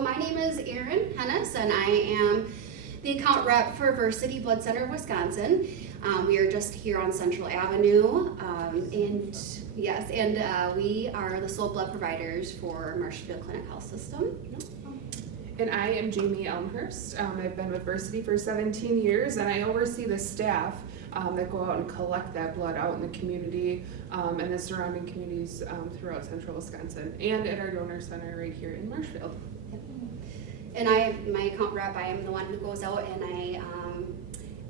my name is Erin, Hennes, and I am the account rep for Versiti Blood Center of Wisconsin. We are just here on Central Avenue, we are the sole blood providers for Marshfield Clinic Health System. And I am Jamie Elmhorst. I've been with Versiti for 17 years, and I oversee the staff that go out and collect that blood out in the community and the surrounding communities throughout central Wisconsin, and at our donor center right here in Marshfield. And I am my account rep. I am the one who goes out and I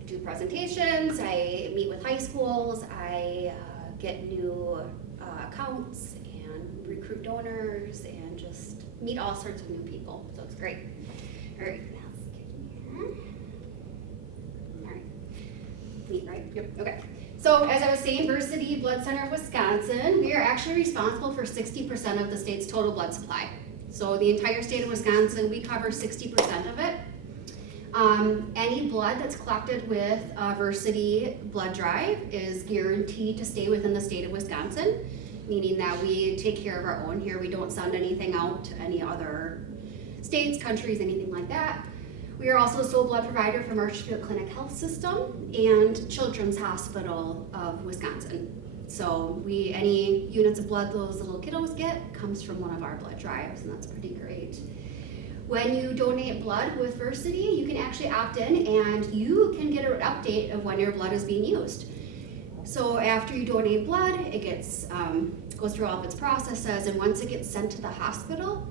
do presentations, I meet with high schools, I get new accounts and recruit donors and just meet all sorts of new people, so it's great. All right, now let's get here. All right, neat, right? Yep. Okay, so as I was saying, Versiti Blood Center of Wisconsin, we are actually responsible for 60% of the state's total blood supply. So the entire state of Wisconsin, we cover 60% of it. Any blood that's collected with a Versiti blood drive is guaranteed to stay within the state of Wisconsin, meaning that we take care of our own here. We don't send anything out to any other states, countries, anything like that. We are also the sole blood provider for Marshfield Clinic Health System and Children's Hospital of Wisconsin. So any units of blood those little kiddos get comes from one of our blood drives, and that's pretty great. When you donate blood with Versiti, you can actually opt in and you can get an update of when your blood is being used. So after you donate blood, it gets goes through all of its processes, and once it gets sent to the hospital,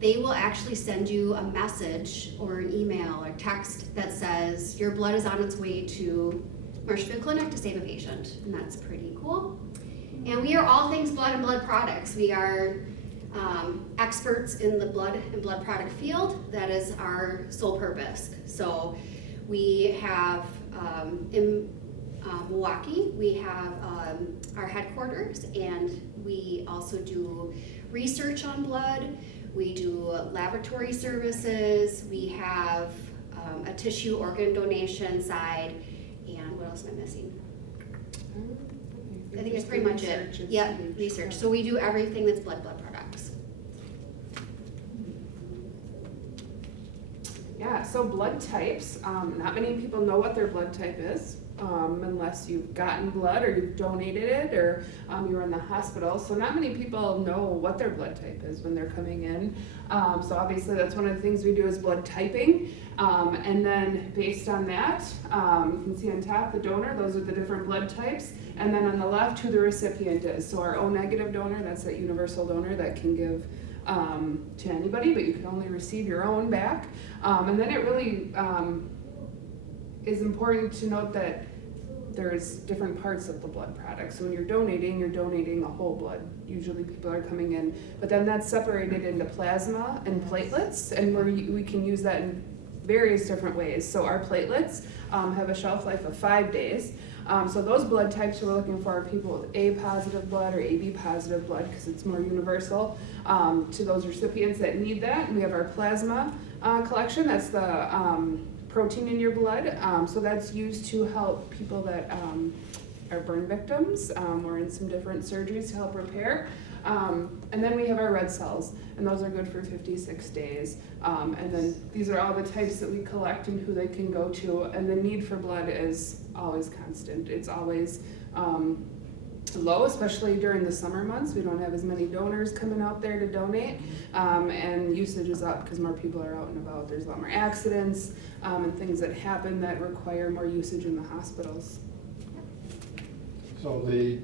they will actually send you a message or an email or text that says your blood is on its way to Marshfield Clinic to save a patient, and that's pretty cool. And we are all things blood and blood products. We are experts in the blood and blood product field. That is our sole purpose. So we have in Milwaukee, we have our headquarters, and we also do research on blood. We do laboratory services. We have a tissue organ donation side. And what else am I missing? I think that's pretty much it. Yeah, research. So we do everything that's blood products. Yeah, so blood types. Not many people know what their blood type is unless you've gotten blood or you've donated it or you were in the hospital. So not many people know what their blood type is when they're coming in. So obviously that's one of the things we do is blood typing. And then based on that, you can see on top the donor, those are the different blood types. And then on the left, who the recipient is. So our O negative donor, that's that universal donor that can give to anybody, but you can only receive your own back. And then it really is important to note that there's different parts of the blood product. So when you're donating a whole blood. Usually people are coming in, but then that's separated into plasma and platelets, and we can use that in various different ways. So our platelets have a shelf life of 5 days. So those blood types we're looking for are people with A positive blood or AB positive blood because it's more universal to those recipients that need that. And we have our plasma collection. That's the protein in your blood. So that's used to help people that are burn victims or in some different surgeries to help repair. And then we have our red cells, and those are good for 56 days. And then these are all the types that we collect and who they can go to. And the need for blood is always constant. It's always low, especially during the summer months. We don't have as many donors coming out there to donate, and usage is up because more people are out and about. There's a lot more accidents and things that happen that require more usage in the hospitals. So the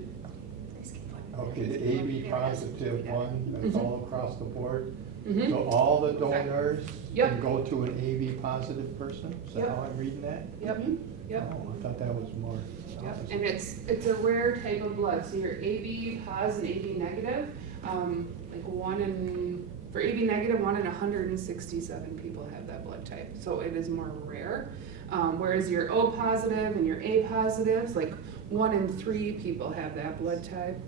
AB positive one, that's all across the board? Mm-hmm. So all the donors Yep. can go to an AB positive person? Is that Yep. how I'm reading that? Yep. Yep. Oh, I thought that was more. Yep. And it's a rare type of blood. So you're AB positive and AB negative. For AB negative, 1 in 167 people have that blood type. So it is more rare. Whereas your O positive and your A positives, like 1 in 3 people have that blood type.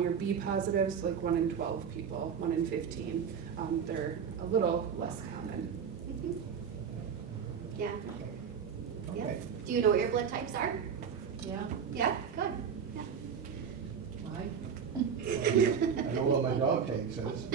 Your B positives, like 1 in 12 people, 1 in 15. They're a little less common. Mm-hmm. Yeah. Okay. Yeah. Do you know what your blood types are? Yeah. Yeah, good. Yeah. I know what my dog takes is.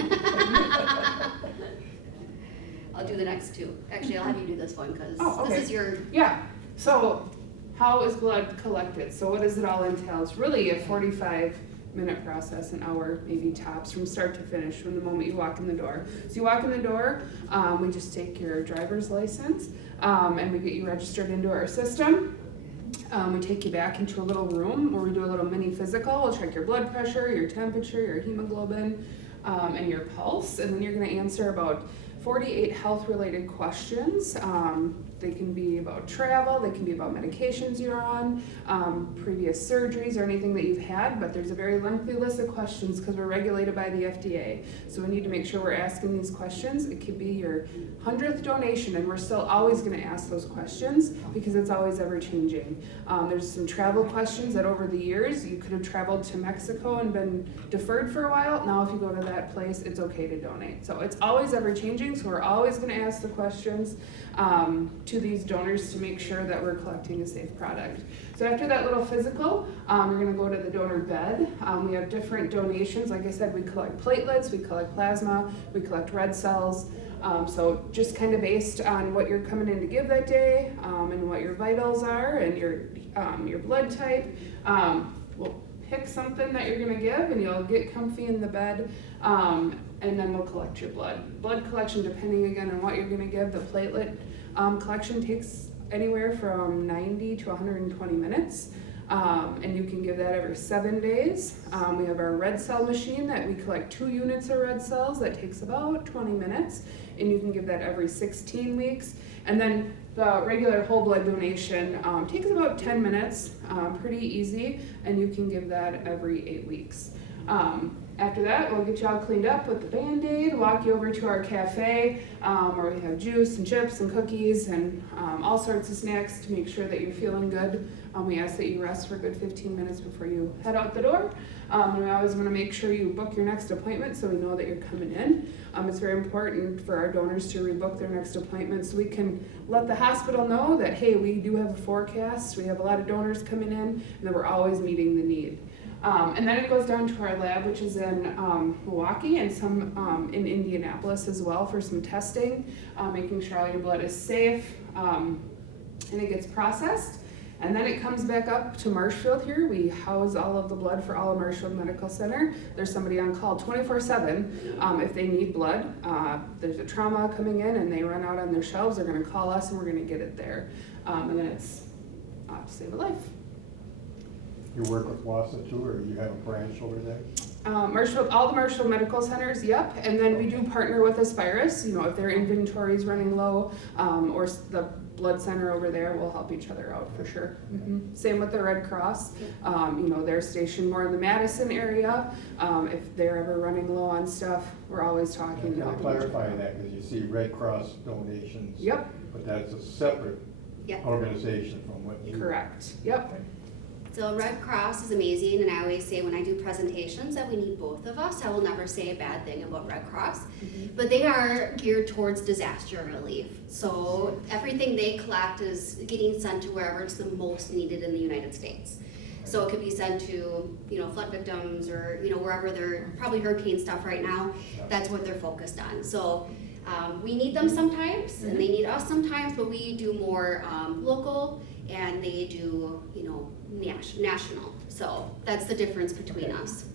I'll do the next two. Actually, I'll have you do this one, because Oh, okay. this is your, Yeah, so how is blood collected? So what does it all entail? It's really a 45-minute process, an hour maybe tops, from start to finish from the moment you walk in the door. So you walk in the door, we just take your driver's license, and we get you registered into our system. We take you back into a little room where we do a little mini physical. We'll check your blood pressure, your temperature, your hemoglobin, and your pulse, and then you're gonna answer about 48 health-related questions. They can be about travel, they can be about medications you're on, previous surgeries or anything that you've had, but there's a very lengthy list of questions because we're regulated by the FDA. So we need to make sure we're asking these questions. It could be your 100th donation, and we're still always gonna ask those questions because it's always ever-changing. There's some travel questions that over the years, you could have traveled to Mexico and been deferred for a while. Now if you go to that place, it's okay to donate. So it's always ever-changing, so we're always gonna ask the questions to these donors to make sure that we're collecting a safe product. So after that little physical, we're gonna go to the donor bed. We have different donations. Like I said, we collect platelets, we collect plasma, we collect red cells. So just kind of based on what you're coming in to give that day, and what your vitals are and your blood type, we'll pick something that you're gonna give, and you'll get comfy in the bed, and then we'll collect your blood. Blood collection, depending again on what you're gonna give, the platelet collection takes anywhere from 90 to 120 minutes. And you can give that every 7 days. We have our red cell machine that we collect 2 units of red cells. That takes about 20 minutes, and you can give that every 16 weeks. And then the regular whole blood donation takes about 10 minutes, pretty easy, and you can give that every 8 weeks. After that, we'll get you all cleaned up with the Band-Aid, walk you over to our cafe, where we have juice and chips and cookies and all sorts of snacks to make sure that you're feeling good. We ask that you rest for a good 15 minutes before you head out the door. And we always want to make sure you book your next appointment so we know that you're coming in. It's very important for our donors to rebook their next appointment so we can let the hospital know that, hey, we do have a forecast, we have a lot of donors coming in, and that we're always meeting the need. And then it goes down to our lab, which is in Milwaukee and some in Indianapolis as well for some testing, making sure all your blood is safe, and it gets processed. And then it comes back up to Marshfield here. We house all of the blood for all of Marshfield Medical Center. There's somebody on call 24/7 if they need blood. There's a trauma coming in and they run out on their shelves, they're gonna call us and we're gonna get it there. And then it's to save a life. You work with WASA too, or you have a branch over there? Marshfield, all the Marshfield Medical Centers, yep, and then we do partner with Aspirus, you know, if their inventory is running low, or the blood center over there will help each other out for sure. Same with the Red Cross, you know, they're stationed more in the Madison area. If they're ever running low on stuff, we're always talking Can I to clarify that, because you see Red Cross donations. Yep. But that's a separate Yep. organization from what you. Correct, yep. So Red Cross is amazing, and I always say when I do presentations that we need both of us. I will never say a bad thing about Red Cross, but they are geared towards disaster relief. So everything they collect is getting sent to wherever it's the most needed in the United States. So it could be sent to, you know, flood victims or, you know, wherever they're, probably hurricane stuff right now, that's what they're focused on. So we need them sometimes, and they need us sometimes, but we do more local, and they do, you know, national. So that's the difference between us.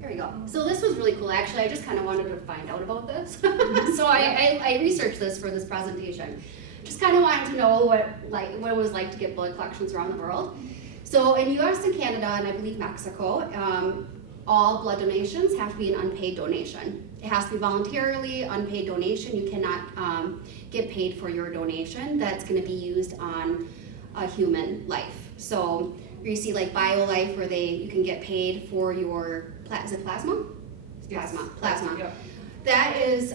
There we go. So this was really cool, actually. I just kind of wanted to find out about this. So I researched this for this presentation. Just kind of wanted to know what it was like to get blood collections around the world. So in US and Canada, and I believe Mexico, all blood donations have to be an unpaid donation. It has to be voluntarily unpaid donation. You cannot get paid for your donation. That's going to be used on a human life. So you see like BioLife where you can get paid for your, is it plasma? Yes. Plasma. Yep. That is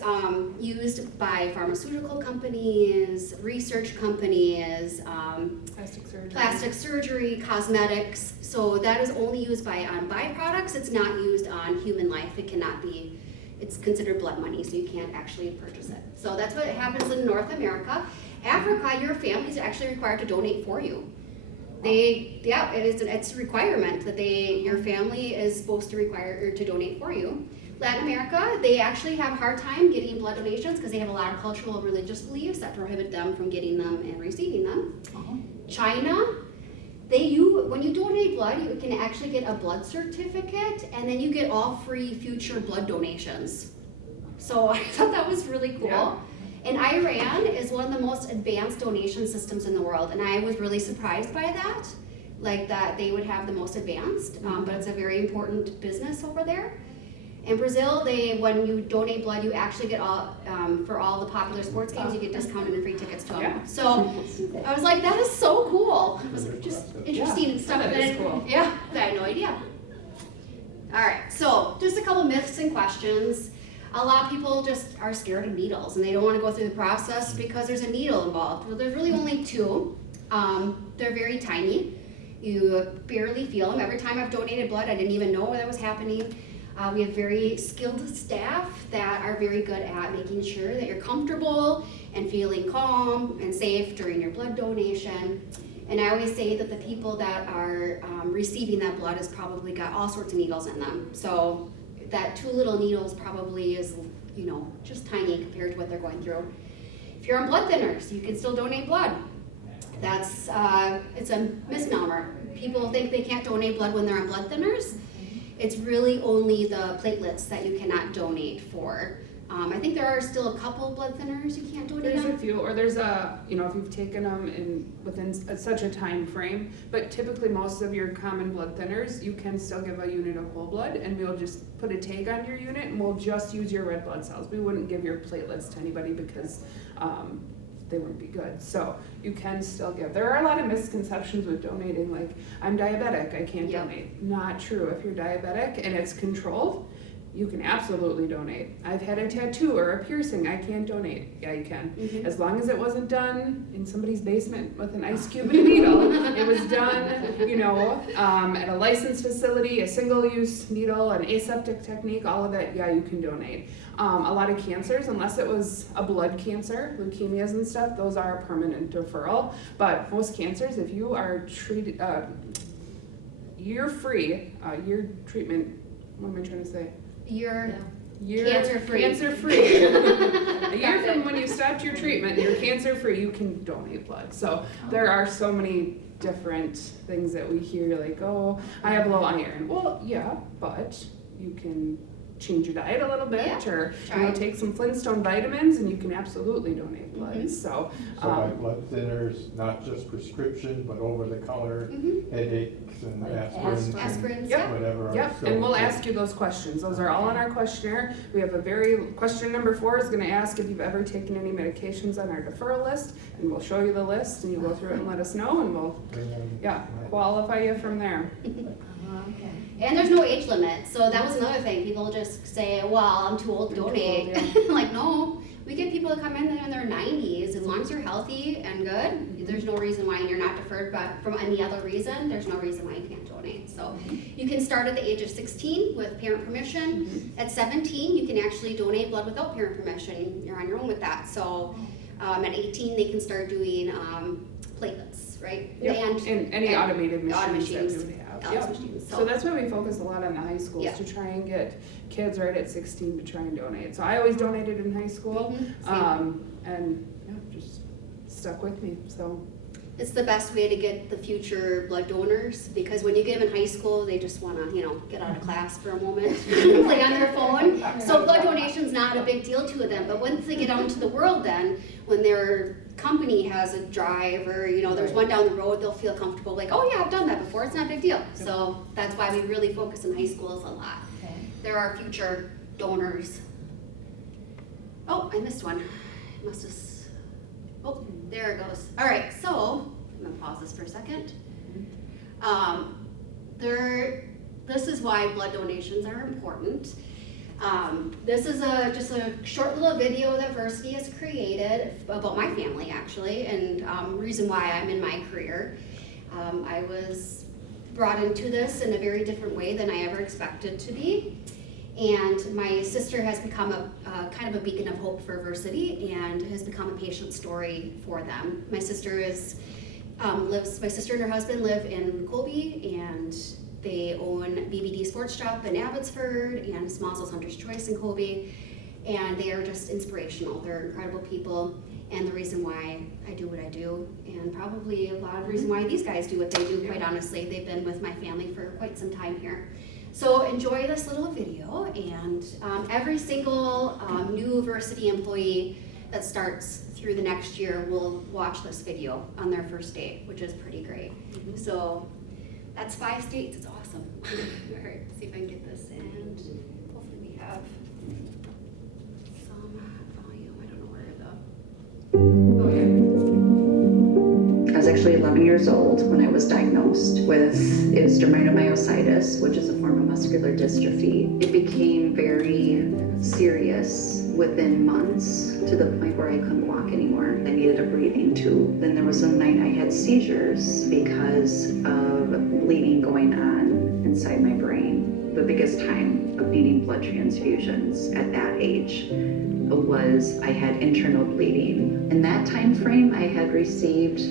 used by pharmaceutical companies, research companies, plastic surgery, cosmetics. So that is only used on byproducts. It's not used on human life. It cannot be, it's considered blood money, so you can't actually purchase it. So that's what happens in North America. Africa, your family is actually required to donate for you. It's a requirement that your family is supposed to require or to donate for you. Latin America, they actually have a hard time getting blood donations because they have a lot of cultural and religious beliefs that prohibit them from getting them and receiving them. China, when you donate blood, you can actually get a blood certificate, and then you get all free future blood donations. So I thought that was really cool. Yeah. And Iran is one of the most advanced donation systems in the world, and I was really surprised by that, like that they would have the most advanced, but it's a very important business over there. In Brazil, when you donate blood, you actually get for all the popular sports games, you get discounted and free tickets to them. Yeah. So I was like, that is so cool. It was just interesting and stuff. that is cool. Yeah, I had no idea. All right, so just a couple myths and questions. A lot of people just are scared of needles and they don't want to go through the process because there's a needle involved. Well, there's really only two. They're very tiny. You barely feel them. Every time I've donated blood, I didn't even know that was happening. We have very skilled staff that are very good at making sure that you're comfortable and feeling calm and safe during your blood donation. And I always say that the people that are receiving that blood has probably got all sorts of needles in them. So that 2 little needles probably is, just tiny compared to what they're going through. If you're on blood thinners, you can still donate blood. It's a misnomer. People think they can't donate blood when they're on blood thinners. It's really only the platelets that you cannot donate for. I think there are still a couple blood thinners you can't donate There's on. a few, or there's if you've taken them within such a time frame, but typically most of your common blood thinners, you can still give a unit of whole blood, and we'll just put a tag on your unit, and we'll just use your red blood cells. We wouldn't give your platelets to anybody because they wouldn't be good. So you can still give. There are a lot of misconceptions with donating, like, I'm diabetic, I can't donate. Not true. If you're diabetic and it's controlled, you can absolutely donate. I've had a tattoo or a piercing, I can't donate. Yeah, you can. As long as it wasn't done in somebody's basement with an ice cube and a needle. It was done, at a licensed facility, a single-use needle, an aseptic technique, all of that, yeah, you can donate. A lot of cancers, unless it was a blood cancer, leukemias and stuff, those are a permanent deferral. But most cancers, if you are treated, you're free, your treatment, what am I trying to say? You're cancer-free. Cancer-free. A year from when you stopped your treatment, you're cancer-free, you can donate blood. So there are so many different things that we hear, like, oh, I have low iron. Well, yeah, but you can change your diet a little bit, or take some Flintstone vitamins, and you can absolutely donate blood. So by blood thinners, not just prescription, but over-the-counter headaches and aspirin, Aspirins, whatever. Yep, and we'll ask you those questions. Those are all on our questionnaire. We have question number 4 is going to ask if you've ever taken any medications on our deferral list, and we'll show you the list, and you go through it and let us know, and we'll qualify you from there. And there's no age limit, so that was another thing. People just say, well, I'm too old to donate. Like, no, we get people that come in their 90s. As long as you're healthy and good, there's no reason why you're not deferred, but from any other reason, there's no reason why you can't donate. So you can start at the age of 16 with parent permission. At 17, you can actually donate blood without parent permission. You're on your own with that. So at 18, they can start doing platelets, right? Yep. And any automated machines that we would have. Machines, so that's why we focus a lot on the high schools, to try and get kids right at 16 to try and donate. So I always donated in high school, and just stuck with me. So it's the best way to get the future blood donors, because when you get them in high school, they just want to, get out of class for a moment, play on their phone. So blood donation's not a big deal to them. But once they get out into the world, then when their company has a drive, or there's one down the road, they'll feel comfortable, like, oh yeah, I've done that before. It's not a big deal. So that's why we really focus in high schools a lot. There are future donors. Oh, I missed one. Oh, there it goes. All right, so I'm gonna pause this for a second. This is why blood donations are important. This is just a short little video that Versiti has created about my family, actually, and reason why I'm in my career. I was brought into this in a very different way than I ever expected to be. And my sister has become a kind of a beacon of hope for Versiti and has become a patient story for them. My sister is My sister and her husband live in Colby, and they own BBD Sports Shop in Abbotsford and Small Cells Hunter's Choice in Colby, and they are just inspirational. They're incredible people, and the reason why I do what I do, and probably a lot of the reason why these guys do what they do, quite honestly. They've been with my family for quite some time here. So enjoy this little video, and every single new Versiti employee that starts through the next year will watch this video on their first day, which is pretty great. So that's 5 states, it's awesome. All right, see if I can get this, and hopefully we have some volume. I don't know where I was actually 11 years old when I was diagnosed with dermatomyositis, which is a form of muscular dystrophy. It became very serious within months to the point where I couldn't walk anymore. I needed a breathing tube. Then there was a night I had seizures because of bleeding going on inside my brain. The biggest time of needing blood transfusions at that age was I had internal bleeding. In that time frame, I had received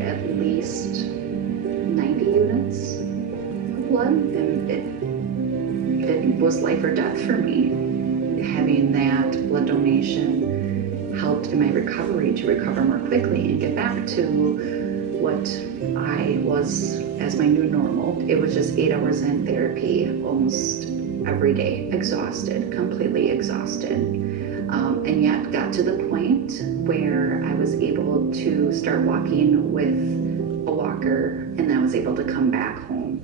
at least 90 units of blood, and it was life or death for me. Having that blood donation helped in my recovery to recover more quickly and get back to what I was as my new normal. It was just 8 hours in therapy almost every day, exhausted, completely exhausted. And yet got to the point where I was able to start walking with a walker, and I was able to come back home.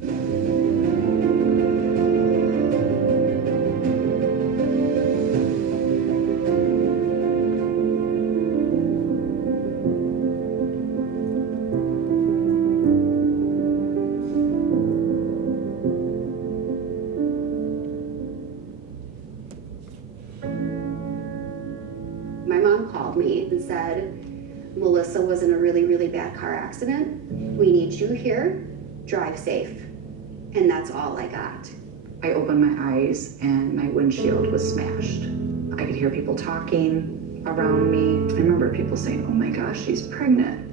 My mom called me and said, Melissa was in a really, really bad car accident. We need you here, drive safe. And that's all I got. I opened my eyes and my windshield was smashed. I could hear people talking around me. I remember people saying, oh my gosh, she's pregnant.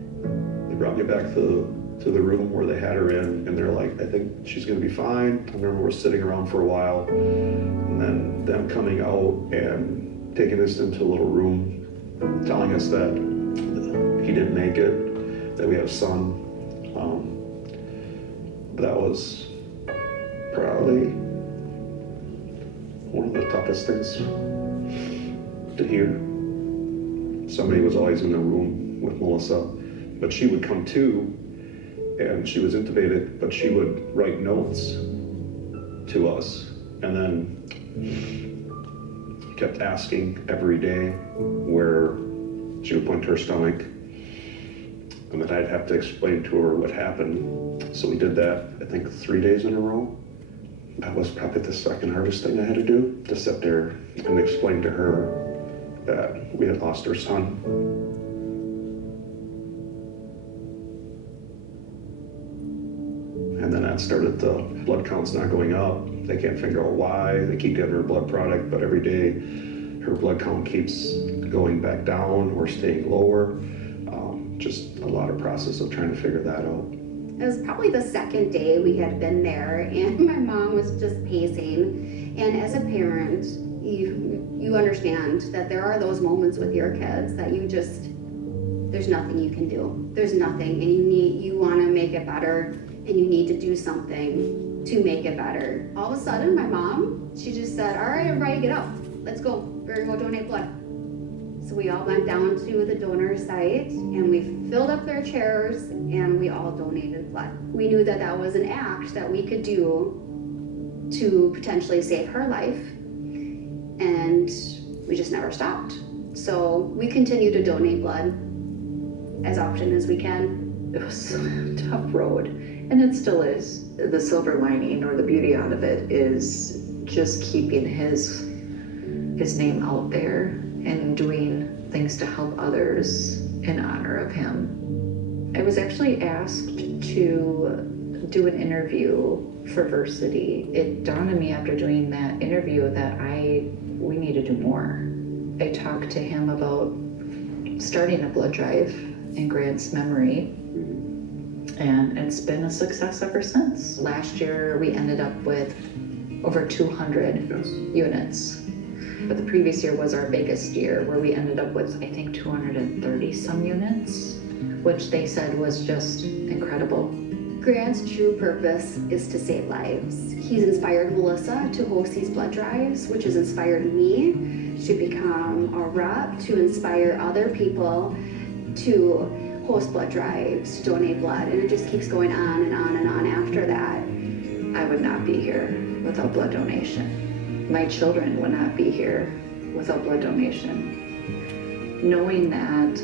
They brought me back to the room where they had her in, and they're like, I think she's gonna be fine. I remember we're sitting around for a while, and then them coming out and taking us into a little room, telling us that he didn't make it, that we had a son. That was probably one of the toughest things to hear. Somebody was always in the room with Melissa, but she would come too, and she was intubated, but she would write notes to us, and then kept asking every day where she would point to her stomach, and then I'd have to explain to her what happened. So we did that, I think, 3 days in a row. That was probably the second hardest thing I had to do, to sit there and explain to her that we had lost our son. And then that started the blood counts not going up. They can't figure out why. They keep giving her blood product, but every day her blood count keeps going back down or staying lower. Just a lot of process of trying to figure that out. It was probably the second day we had been there, and my mom was just pacing. And as a parent, you understand that there are those moments with your kids that there's nothing you can do. There's nothing, and you want to make it better, and you need to do something to make it better. All of a sudden, my mom, she just said, all right, everybody get up. Let's go. We're gonna go donate blood. So we all went down to the donor site, and we filled up their chairs, and we all donated blood. We knew that that was an act that we could do to potentially save her life, and we just never stopped. So we continue to donate blood as often as we can. It was a tough road, and it still is. The silver lining, or the beauty out of it, is just keeping his name out there and doing things to help others in honor of him. I was actually asked to do an interview for Versiti. It dawned on me after doing that interview that we need to do more. I talked to him about starting a blood drive in Grant's memory, And it's been a success ever since. Last year, we ended up with over 200 Yes. units. But the previous year was our biggest year, where we ended up with, I think, 230 some units, which they said was just incredible. Grant's true purpose is to save lives. He's inspired Melissa to host these blood drives, which has inspired me to become a rep, to inspire other people to host blood drives, to donate blood, and it just keeps going on and on and on after that. I would not be here without blood donation. My children would not be here without blood donation. Knowing that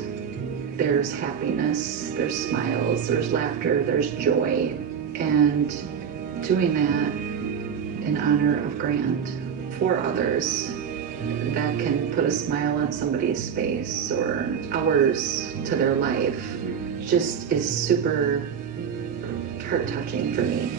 there's happiness, there's smiles, there's laughter, there's joy, and doing that in honor of Grant for others, that can put a smile on somebody's face or hours to their life, just is super heart-touching for me.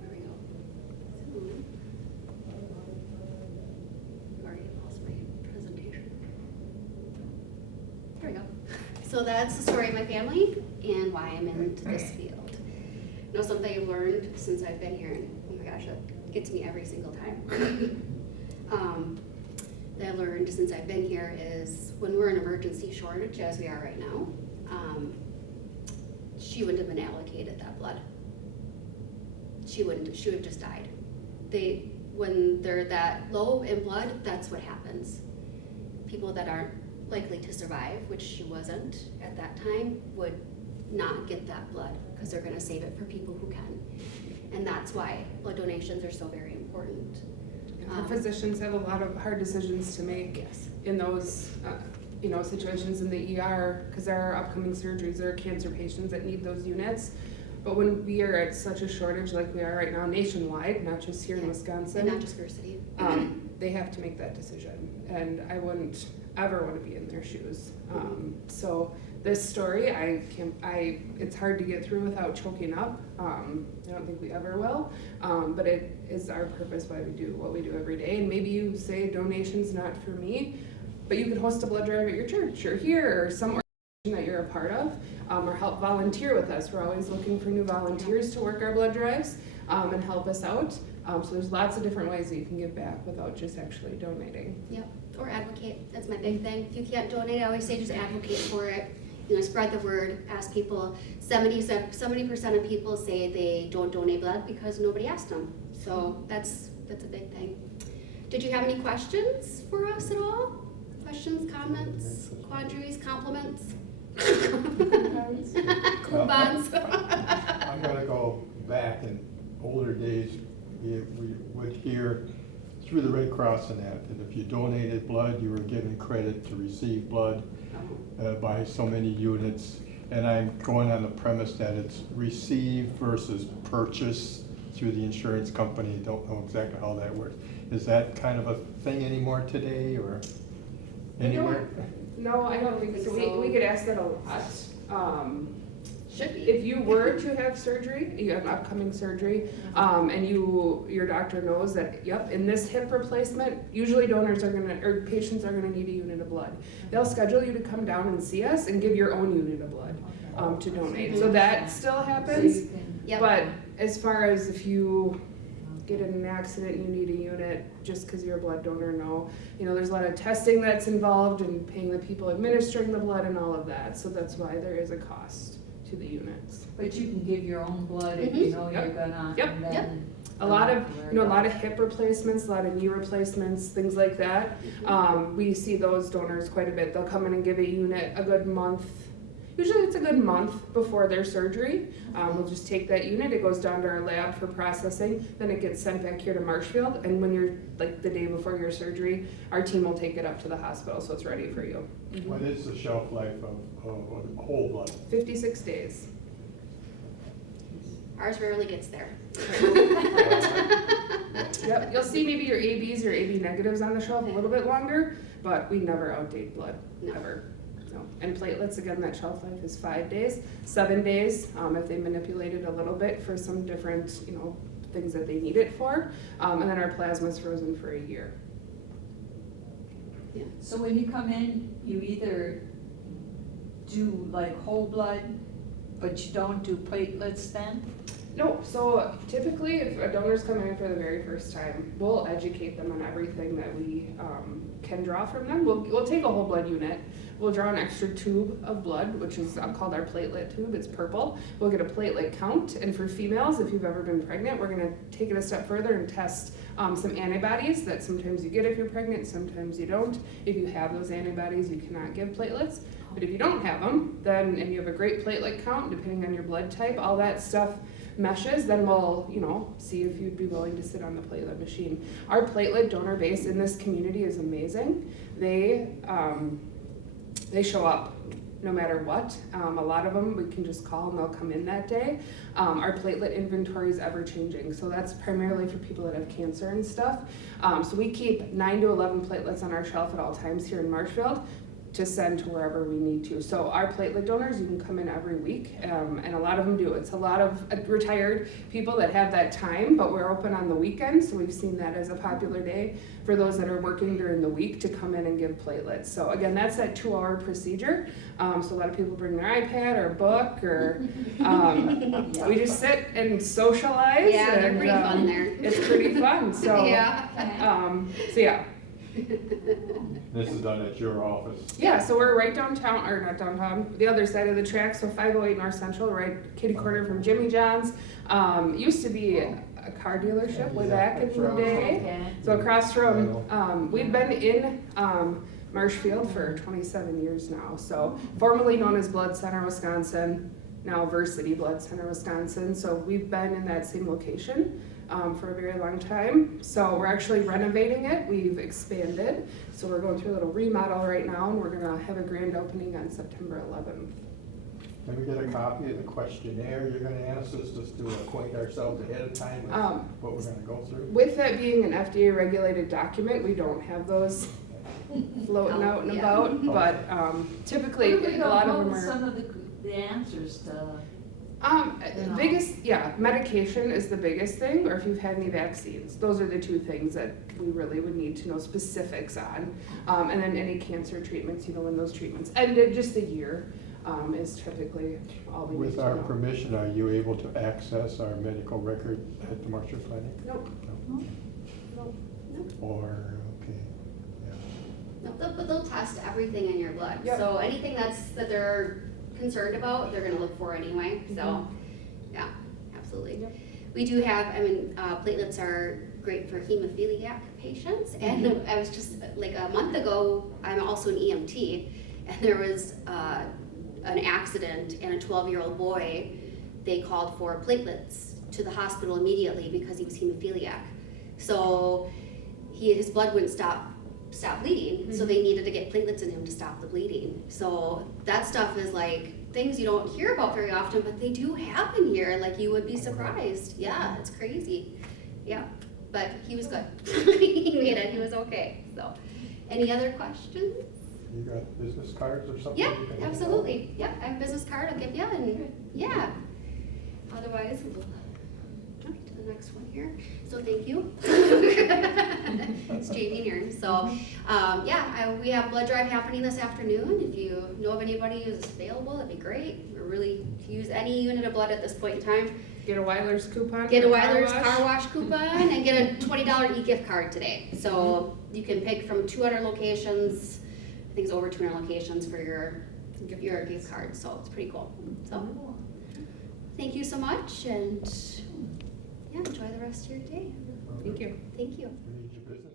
There we go. Already lost my presentation. There we go. So that's the story of my family and why I'm into this field. You know, something I've learned since I've been here, and oh my gosh, it gets me every single time. That I learned since I've been here is when we're in emergency shortage, as we are right now, she wouldn't have been allocated that blood. She would have just died. When they're that low in blood, that's what happens. People that aren't likely to survive, which she wasn't at that time, would not get that blood because they're gonna save it for people who can. And that's why blood donations are so very important. Our physicians have a lot of hard decisions to make Yes. in those, situations in the ER, because there are upcoming surgeries, there are cancer patients that need those units. But when we are at such a shortage like we are right now nationwide, not just here in Wisconsin, And not just Versiti. they have to make that decision, and I wouldn't ever want to be in their shoes. So this story, it's hard to get through without choking up. I don't think we ever will, but it is our purpose why we do what we do every day. And maybe you say donation's not for me, but you could host a blood drive at your church or here or some organization that you're a part of, or help volunteer with us. We're always looking for new volunteers to work our blood drives and help us out. So there's lots of different ways that you can give back without just actually donating. Yep, or advocate, that's my big thing. If you can't donate, I always say just advocate for it. You know, spread the word, ask people. 70% of people say they don't donate blood because nobody asked them. So that's a big thing. Did you have any questions for us at all? Questions, comments, quandaries, compliments? Coupons? I'm gonna go back in older days, we would hear through the Red Cross and that if you donated blood, you were given credit to receive blood by so many units. And I'm going on the premise that it's received versus purchase through the insurance company. Don't know exactly how that works. Is that kind of a thing anymore today or anywhere? No, I don't think so. We get asked that a lot. Should be. If you were to have surgery, you have upcoming surgery, and your doctor knows that, yep, in this hip replacement, usually patients are gonna need a unit of blood. They'll schedule you to come down and see us and give your own unit of blood to donate. So that still happens. Yep. But as far as if you get in an accident, you need a unit just because you're a blood donor, no. You know, there's a lot of testing that's involved and paying the people administering the blood and all of that. So that's why there is a cost to the units. But you can give your own blood if you know you're gonna. Yep. And then A lot of hip replacements, a lot of knee replacements, things like that. We see those donors quite a bit. They'll come in and give a unit a good month. Usually it's a good month before their surgery. We'll just take that unit, it goes down to our lab for processing, then it gets sent back here to Marshfield, and when you're, like the day before your surgery, our team will take it up to the hospital so it's ready for you. What is the shelf life of whole blood? 56 days. Ours rarely gets there. Yep, you'll see maybe your ABs, your AB negatives on the shelf a little bit longer, but we never outdate blood, No. ever. No. And platelets, again, that shelf life is 5 days, 7 days, if they manipulate it a little bit for some different, things that they need it for. And then our plasma's frozen for a year. So when you come in, you either do like whole blood, but you don't do platelets then? No, so typically if a donor's coming in for the very first time, we'll educate them on everything that we can draw from them. We'll take a whole blood unit. We'll draw an extra tube of blood, which is called our platelet tube. It's purple. We'll get a platelet count. And for females, if you've ever been pregnant, we're gonna take it a step further and test some antibodies that sometimes you get if you're pregnant, sometimes you don't. If you have those antibodies, you cannot give platelets. But if you don't have them, then, and you have a great platelet count, depending on your blood type, all that stuff meshes, then we'll, see if you'd be willing to sit on the platelet machine. Our platelet donor base in this community is amazing. They show up no matter what. A lot of them we can just call and they'll come in that day. Our platelet inventory is ever changing, so that's primarily for people that have cancer and stuff. So we keep 9 to 11 platelets on our shelf at all times here in Marshfield to send to wherever we need to. So our platelet donors, you can come in every week, and a lot of them do. It's a lot of retired people that have that time, but we're open on the weekends, so we've seen that as a popular day for those that are working during the week to come in and give platelets. So again, that's that 2-hour procedure. So a lot of people bring their iPad or book, or we just sit and socialize. Yeah, they're and, pretty fun there. It's pretty fun. So Yeah. so yeah. This is done at your office. Yeah, so we're right downtown, or not downtown, the other side of the track, so 508 North Central, right kitty corner from Jimmy John's. Used to be a car dealership way back in the day. Okay. So across from, we've been in Marshfield for 27 years now. So formerly known as Blood Center, Wisconsin, now Versiti Blood Center, Wisconsin. So we've been in that same location for a very long time. So we're actually renovating it. We've expanded. So we're going through a little remodel right now, and we're gonna have a grand opening on September 11th. Can we get a copy of the questionnaire you're gonna ask us, just to acquaint ourselves ahead of time with what we're gonna go through? With that being an FDA regulated document, we don't have those floating out and Yeah. about, but typically What if we a lot of don't them know are. some of the answers to, know. Medication is the biggest thing, or if you've had any vaccines. Those are the two things that we really would need to know specifics on. And then any cancer treatments, when those treatments ended, just a year is typically all we need With to our know. permission, are you able to access our medical record at the Marshfield Clinic? Nope. No? Or, okay, yeah. No, but they'll test everything in your blood. Yep. So anything that they're concerned about, they're gonna look for anyway. So, yeah, absolutely. Yep. We do have, platelets are great for hemophiliac patients. And I was just, like a month ago, I'm also an EMT, and there was an accident, and a 12-year-old boy, they called for platelets to the hospital immediately because he was hemophiliac. So his blood wouldn't stop bleeding, so they needed to get platelets in him to stop the bleeding. So that stuff is like things you don't hear about very often, but they do happen here. Like, you would be surprised. Yeah, it's crazy. Yeah, but he was good. He made it. He was okay. So, any other questions? You got business cards or something? Yeah, you can hand out? absolutely. Yeah, I have a business card. I'll give you, and yeah. Otherwise, we'll jump to the next one here. So thank you. It's Jamie and Erin. So, we have blood drive happening this afternoon. If you know of anybody who's available, that'd be great. We're really use any unit of blood at this point in time. Get a Weiler's coupon. Get a for Weiler's wash. car wash coupon and get a $20 e-gift card today. So you can pick from 200 locations. I think it's over 200 locations for your gift card. So it's pretty cool. So thank you so much, and yeah, enjoy the rest of your day. Thank you. Thank you. We need your business